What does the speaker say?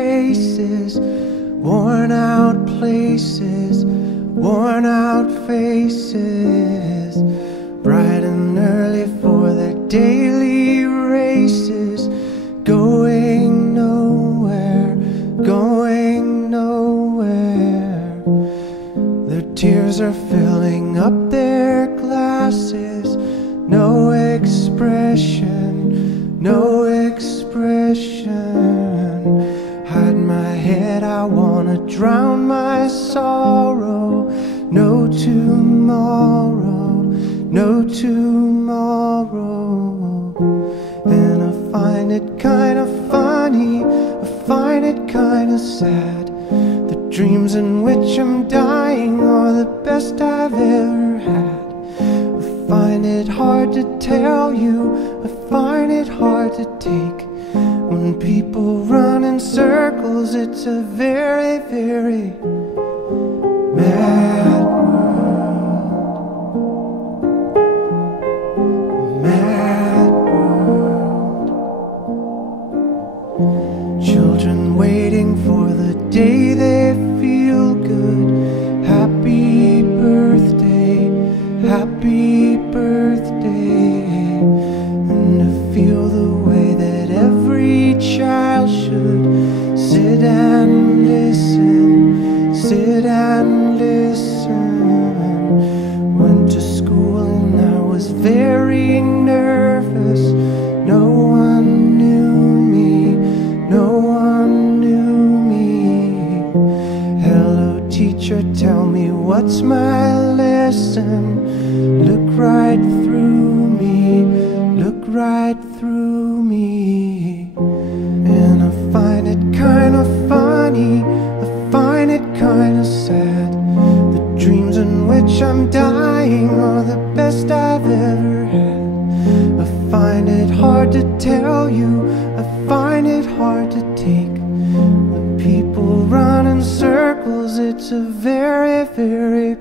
faces, worn out places, worn out faces, bright and early for their daily races, going nowhere, going nowhere. Their tears are filling up their glasses, no expression, no expression. Hide my head, I wanna drown my sorrow. No tomorrow, no tomorrow. And I find it kinda funny, I find it kinda sad. The dreams in which I'm dying are the best I've ever had. I find it hard to tell you, I find it hard to take. When people run in circles, it's a very, very mad world. Mad world. Children waiting for the day they feel good. Happy birthday, happy birthday. And to feel the way that every child should sit and listen, sit and listen. Went to school and I was very nervous. No one knew me, no one knew me. Hello teacher, tell me what's my lesson. Look right through me, look right through me. And I find it kinda funny, I find it kinda sad. The dreams in which I'm dying are the best I've ever had. I find it hard to tell you, I find it hard to take. When people run in circles, it's a very, very